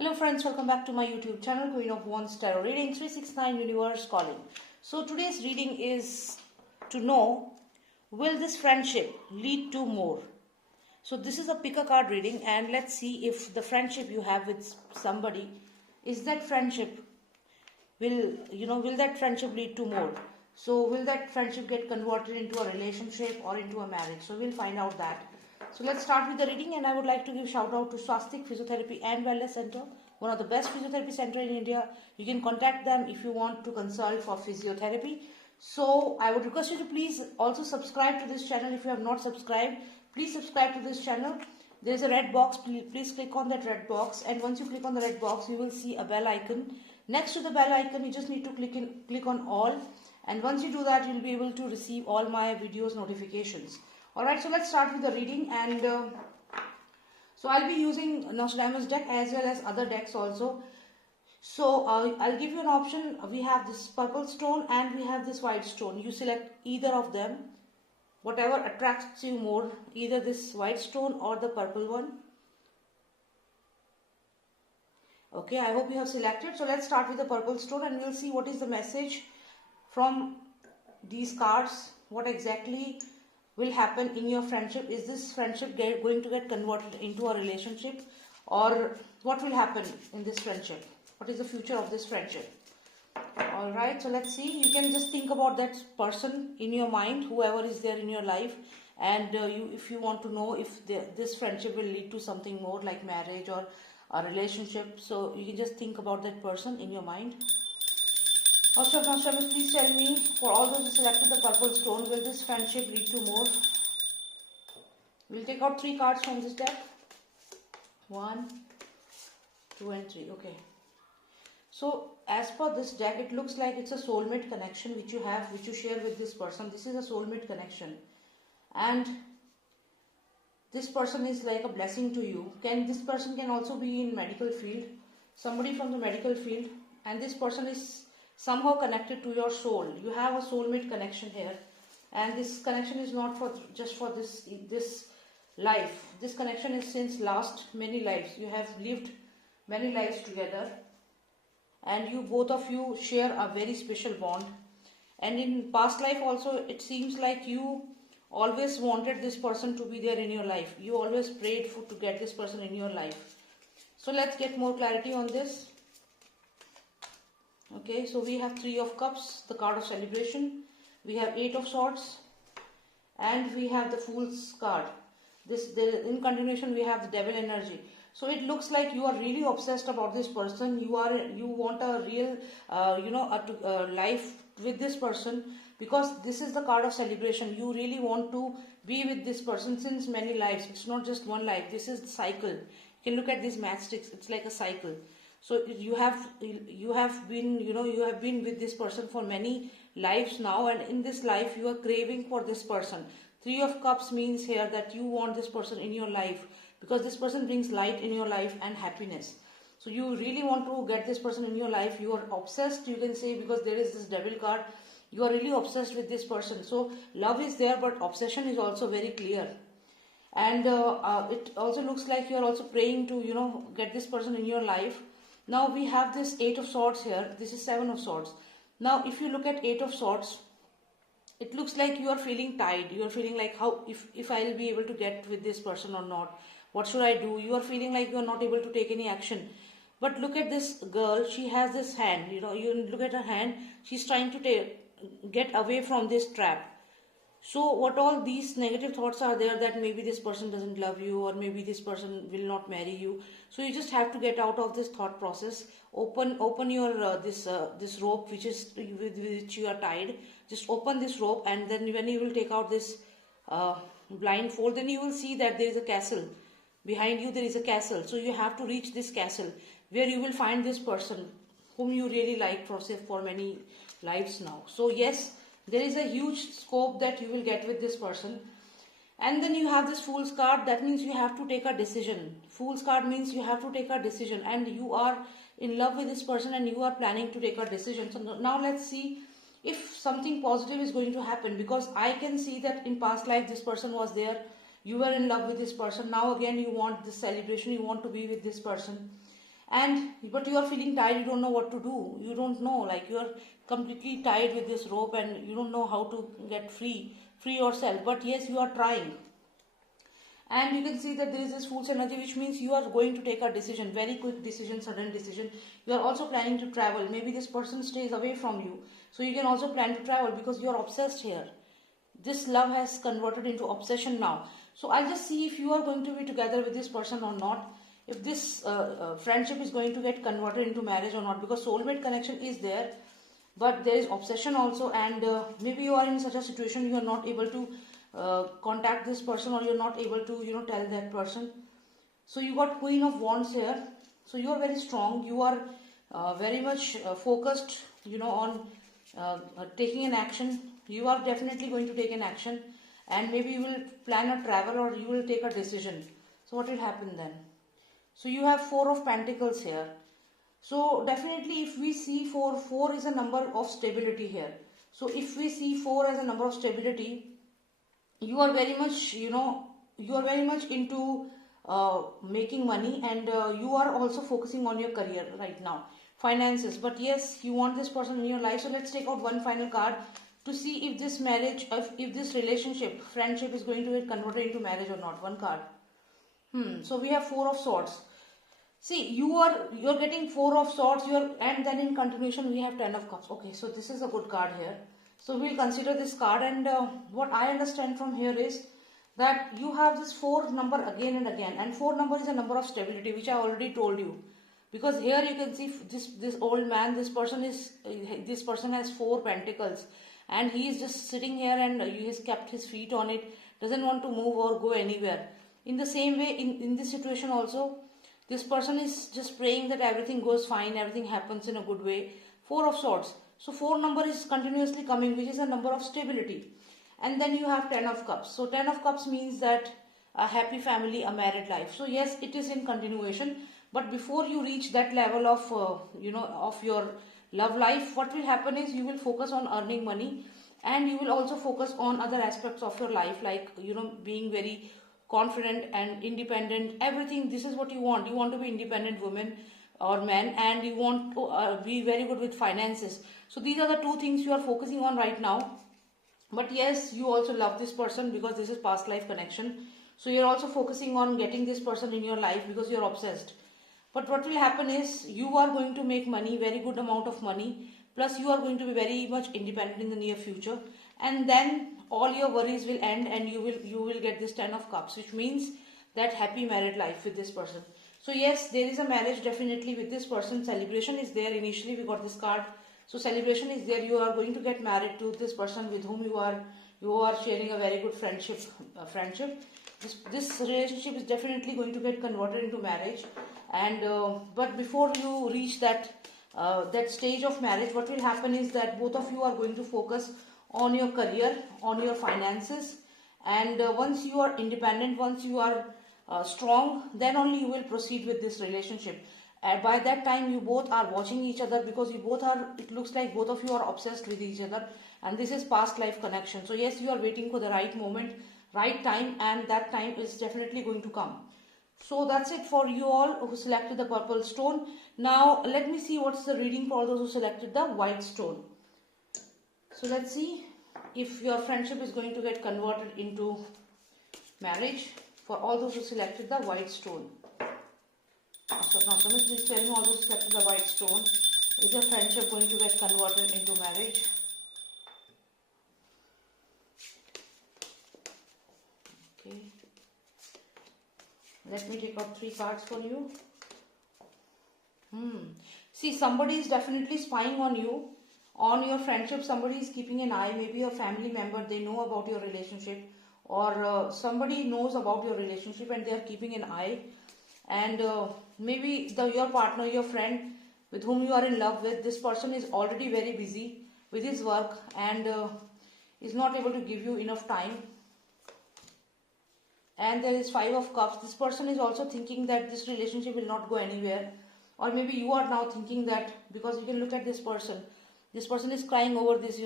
Hello friends, welcome back to my YouTube channel, Queen of Wands Tarot Reading, 369 Universe Calling. So today's reading is to know, will this friendship lead to more? So this is a pick a card reading, and let's see if the friendship you have with somebody, is that friendship, will that friendship lead to more? So will that friendship get converted into a relationship or into a marriage? So we'll find out that. So let's start with the reading, and I would like to give shout out to Swastik Physiotherapy and Wellness Center, one of the best physiotherapy center in India. You can contact them if you want to consult for physiotherapy. So I would request you to please also subscribe to this channel if you have not subscribed. Please subscribe to this channel. There is a red box. Please click on that red box, and once you click on the red box, you will see a bell icon. Next to the bell icon, you just need to click on all, and once you do that, you'll be able to receive all my videos notifications. Alright, so let's start with the reading, and so I'll be using Nostradamus deck as well as other decks also. So I'll give you an option. We have this purple stone and we have this white stone. You select either of them, whatever attracts you more, either this white stone or the purple one. Okay, I hope you have selected. So let's start with the purple stone, and we'll see what is the message from these cards. What exactly will happen in your friendship? Is this friendship going to get converted into a relationship, or what will happen in this friendship? What is the future of this friendship? All right, so let's see. You can just think about that person in your mind, whoever is there in your life, and if you want to know if this friendship will lead to something more like marriage or a relationship, so you can just think about that person in your mind. Also, Nostradamus, please tell me, for all those who selected the purple stone, will this friendship lead to more? We'll take out 3 cards from this deck. 1, 2 and 3. Okay. So, as per this deck, it looks like it's a soulmate connection which you have, which you share with this person. This is a soulmate connection. And this person is like a blessing to you. This person can also be in medical field. Somebody from the medical field. And this person is somehow connected to your soul. You have a soulmate connection here, and this connection is not just for this life. This connection is since last many lives. You have lived many lives together, and both of you share a very special bond. And in past life also, it seems like you always wanted this person to be there in your life. You always prayed to get this person in your life. So let's get more clarity on this. Okay, so we have 3 of cups, the card of celebration. We have 8 of swords, and we have the fool's card. In continuation, we have the devil energy. So it looks like you are really obsessed about this person. You want a real life with this person, because this is the card of celebration. You really want to be with this person since many lives. It's not just one life. This is the cycle. You can look at these matchsticks. It's like a cycle. So you have been with this person for many lives now, and in this life you are craving for this person. 3 of cups means here that you want this person in your life, because this person brings light in your life and happiness. So you really want to get this person in your life. You are obsessed, you can say, because there is this devil card. You are really obsessed with this person. So love is there, but obsession is also very clear. And it also looks like you are also praying to get this person in your life. Now we have this 8 of swords here. This is 7 of swords. Now if you look at 8 of swords, it looks like you are feeling tired. You are feeling like, how if I will be able to get with this person or not. What should I do? You are feeling like you are not able to take any action. But look at this girl. She has this hand. You look at her hand. She's trying to get away from this trap. So what all these negative thoughts are there, that maybe this person doesn't love you, or maybe this person will not marry you. So you just have to get out of this thought process. Open your this rope with which you are tied. Just open this rope, and then when you will take out this blindfold, then you will see that there is a castle. Behind you there is a castle. So you have to reach this castle, where you will find this person whom you really like for many lives now. So yes, there is a huge scope that you will get with this person. And then you have this fool's card. That means you have to take a decision. Fool's card means you have to take a decision, and you are in love with this person and you are planning to take a decision. So now let's see if something positive is going to happen, because I can see that in past life this person was there. You were in love with this person. Now again you want this celebration. You want to be with this person. and but you are feeling tired, you don't know what to do, you don't know, like you are completely tied with this rope and you don't know how to get free yourself. But yes, you are trying, and you can see that there is this fool's energy, which means you are going to take a decision, very quick decision, sudden decision. You are also planning to travel. Maybe this person stays away from you, so you can also plan to travel because you are obsessed here. This love has converted into obsession now. So I'll just see if you are going to be together with this person or not, if this friendship is going to get converted into marriage or not, because soulmate connection is there, but there is obsession also. And maybe you are in such a situation, you are not able to contact this person, or you're not able to tell that person. So you got Queen of Wands here. So you are very strong, you are very much focused on taking an action. You are definitely going to take an action, and maybe you will plan a travel or you will take a decision. So what will happen then? So you have Four of Pentacles here. So definitely, if we see four is a number of stability here. So if we see 4 as a number of stability, you are very much into making money, and you are also focusing on your career right now, finances. But yes, you want this person in your life. So let's take out one final card to see if this marriage, if this relationship, friendship is going to get converted into marriage or not. One card. So we have Four of Swords. See, you're getting Four of Swords, and then in continuation we have Ten of Cups. Okay, so this is a good card here. So we'll consider this card, and what I understand from here is that you have this 4 number again and again, and 4 number is a number of stability, which I already told you. Because here you can see this old man, this person has 4 pentacles, and he is just sitting here, and he has kept his feet on it, doesn't want to move or go anywhere. In the same way, in this situation also, this person is just praying that everything goes fine, everything happens in a good way. 4 of Swords. So 4 number is continuously coming, which is a number of stability. And then you have 10 of Cups. So 10 of Cups means that a happy family, a married life. So yes, it is in continuation. But before you reach that level of, of your love life, what will happen is you will focus on earning money, and you will also focus on other aspects of your life, like, being very confident and independent. Everything, this is what you want. You want to be independent woman or man, and you want to be very good with finances. So these are the 2 things you are focusing on right now. But yes, you also love this person because this is past life connection. So you're also focusing on getting this person in your life because you're obsessed. But what will happen is you are going to make money, very good amount of money, plus you are going to be very much independent in the near future, and then all your worries will end, and you will get this 10 of Cups, which means that happy married life with this person. So yes, there is a marriage definitely with this person. Celebration is there. Initially we got this card, so celebration is there. You are going to get married to this person with whom you are sharing a very good friendship. This relationship is definitely going to get converted into marriage. And but before you reach that stage of marriage, what will happen is that both of you are going to focus on your career, on your finances, and once you are independent, once you are strong, then only you will proceed with this relationship. And by that time, you both are watching each other, because you both are, it looks like both of you are obsessed with each other, and this is past life connection. So yes, you are waiting for the right moment, right time, and that time is definitely going to come. So that's it for you all who selected the purple stone. Now let me see what's the reading for all those who selected the white stone. So let's see if your friendship is going to get converted into marriage for all those who selected the white stone. So now, please tell me, all those who selected the white stone, is your friendship going to get converted into marriage? Okay. Let me take out 3 cards for you. See, somebody is definitely spying on you, on your friendship. Somebody is keeping an eye. Maybe your family member, they know about your relationship, or somebody knows about your relationship and they are keeping an eye. And maybe your partner, your friend with whom you are in love with, this person is already very busy with his work and is not able to give you enough time. And there is 5 of Cups. This person is also thinking that this relationship will not go anywhere. Or maybe you are now thinking that, because you can look at this person. This person is crying over this,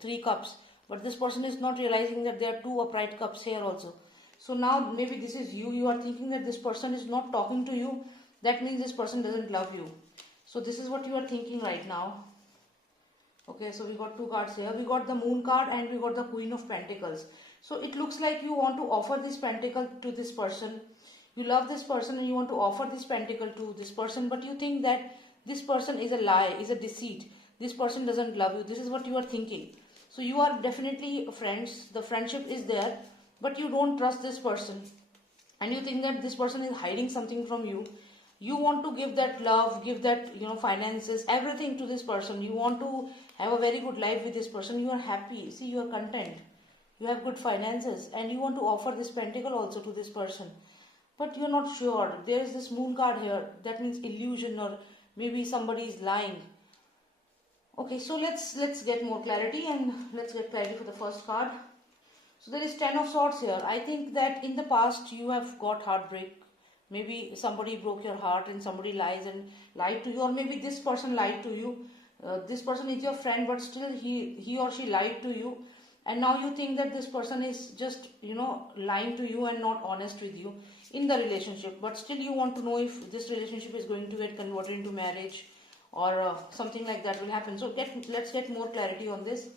3 cups. But this person is not realizing that there are 2 upright cups here also. So now maybe this is you. You are thinking that this person is not talking to you that means this person doesn't love you. So this is what you are thinking right now. Okay, so we got two cards here. We got the Moon card and we got the Queen of Pentacles. So it looks like you want to offer this pentacle to this person. You love this person and you want to offer this pentacle to this person, but you think that this person is a lie, is a deceit. This person doesn't love you. This is what you are thinking. So you are definitely friends. The friendship is there, but you don't trust this person. And you think that this person is hiding something from you. You want to give that love, give that, finances, everything to this person. You want to have a very good life with this person. You are happy. See, you are content. You have good finances and you want to offer this pentacle also to this person. But you're not sure. There is this Moon card here. That means illusion, or maybe somebody is lying. Okay, so let's get more clarity, and let's get clarity for the first card. So there is Ten of Swords here. I think that in the past you have got heartbreak. Maybe somebody broke your heart and somebody lies and lied to you, or maybe this person lied to you. This person is your friend, but still he or she lied to you, and now you think that this person is just lying to you and not honest with you in the relationship. But still you want to know if this relationship is going to get converted into marriage, or something like that will happen. So let's get more clarity on this.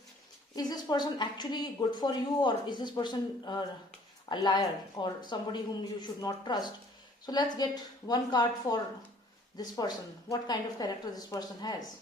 Is this person actually good for you, or is this person a liar or somebody whom you should not trust? So let's get one card for this person. What kind of character this person has?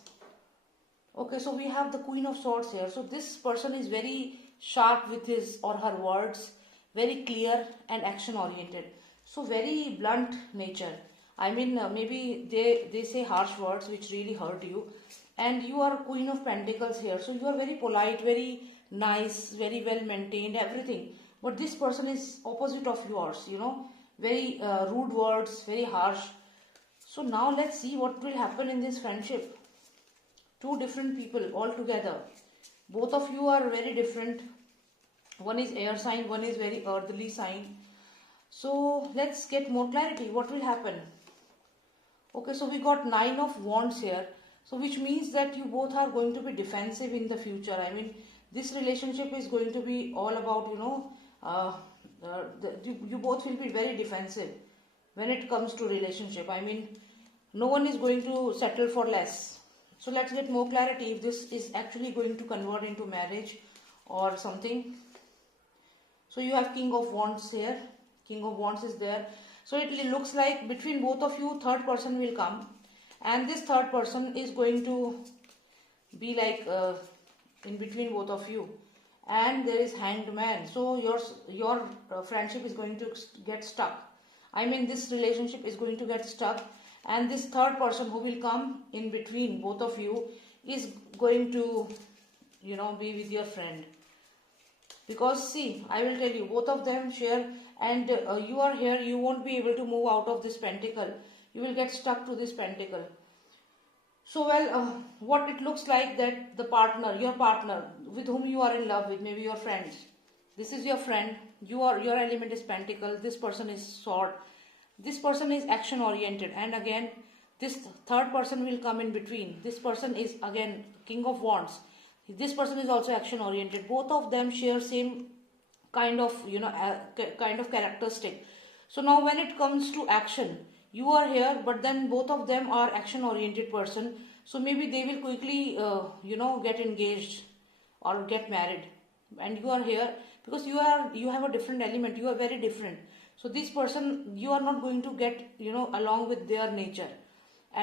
Okay, so we have the Queen of Swords here. So this person is very sharp with his or her words, very clear and action oriented. So very blunt nature. I mean, maybe they say harsh words which really hurt you. And you are Queen of Pentacles here. So you are very polite, very nice, very well maintained, everything. But this person is opposite of yours, very rude words, very harsh. So now let's see what will happen in this friendship. Two different people all together. Both of you are very different. One is air sign, one is very earthly sign. So let's get more clarity. What will happen? Okay, so we got Nine of Wands here. So which means that you both are going to be defensive in the future. I mean, this relationship is going to be all about, you both will be very defensive when it comes to relationship. I mean, no one is going to settle for less. So let's get more clarity if this is actually going to convert into marriage or something. So you have King of Wands here. King of Wands is there. So it looks like between both of you, third person will come. And this third person is going to be like in between both of you. And there is Hanged Man. So your friendship is going to get stuck. I mean, this relationship is going to get stuck. And this third person who will come in between both of you is going to, be with your friend. Because see, I will tell you, both of them share, and you are here, you won't be able to move out of this pentacle. You will get stuck to this pentacle. So what it looks like that the partner, your partner with whom you are in love with, maybe your friends. This is your friend. Your element is pentacle. This person is sword. This person is action oriented, and again this third person will come in between. This person is again King of Wands. This person is also action oriented. Both of them share same kind of characteristic. So now when it comes to action, you are here, but then both of them are action oriented person. So maybe they will quickly get engaged or get married, and you are here because you have a different element. You are very different. So this person, you are not going to get along with their nature,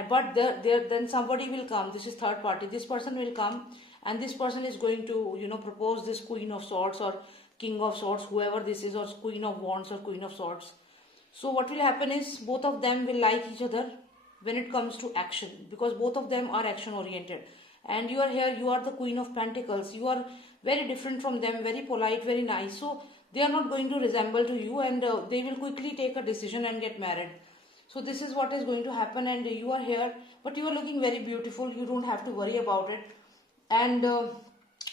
but then somebody will come. This is third party. This person will come, and this person is going to propose this Queen of Swords or King of Swords, whoever this is, or Queen of Wands or Queen of Swords. So what will happen is both of them will like each other when it comes to action, because both of them are action oriented. And you are here, you are the Queen of Pentacles. You are very different from them, very polite, very nice. So they are not going to resemble to you, and they will quickly take a decision and get married. So this is what is going to happen, and you are here, but you are looking very beautiful. You don't have to worry about it. And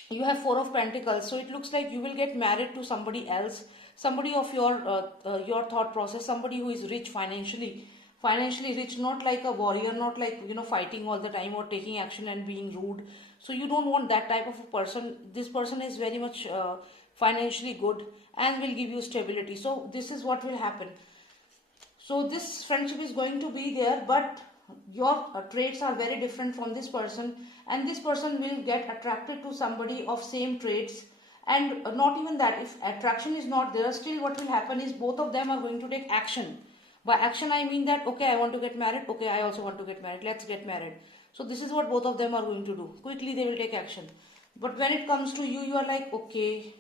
you have Four of Pentacles. So it looks like you will get married to somebody else, somebody of your thought process, somebody who is rich financially rich, not like a warrior, not like fighting all the time or taking action and being rude. So you don't want that type of a person. This person is very much financially good and will give you stability. So this is what will happen. So this friendship is going to be there, but your traits are very different from this person, and this person will get attracted to somebody of same traits. And not even that, if attraction is not there, still what will happen is both of them are going to take action. By action I mean that, okay, I want to get married, okay, I also want to get married, let's get married. So this is what both of them are going to do. Quickly they will take action. But when it comes to you, you are like, okay,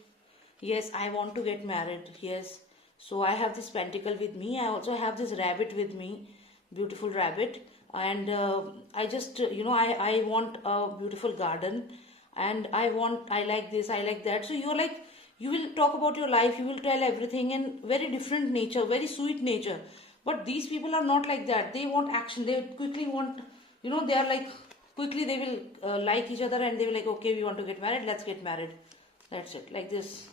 yes, I want to get married, yes, so I have this pentacle with me, I also have this rabbit with me, beautiful rabbit. And I just I want a beautiful garden, and I like this, I like that. So you're like, you will talk about your life, you will tell everything in very different nature, very sweet nature. But these people are not like that. They want action, they quickly want, they are like, quickly they will like each other, and they will like, okay, we want to get married, let's get married. That's it, like this.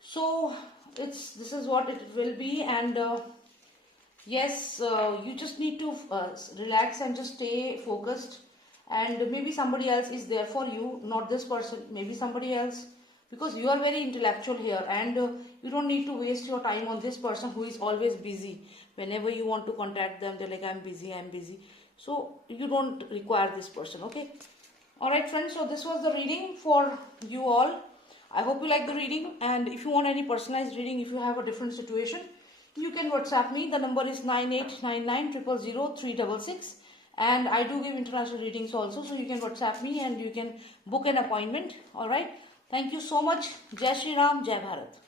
So this is what it will be. And yes, you just need to relax and just stay focused. And maybe somebody else is there for you, not this person, maybe somebody else, because you are very intellectual here. And you don't need to waste your time on this person who is always busy. Whenever you want to contact them, they're like, I'm busy, I'm busy. So you don't require this person. Okay, all right friends, so this was the reading for you all. I hope you like the reading, and if you want any personalized reading, if you have a different situation, you can WhatsApp me. The number is 9899000366, and I do give international readings also, so you can WhatsApp me and you can book an appointment. All right, thank you so much. Jai Shri Ram, Jai Bharat.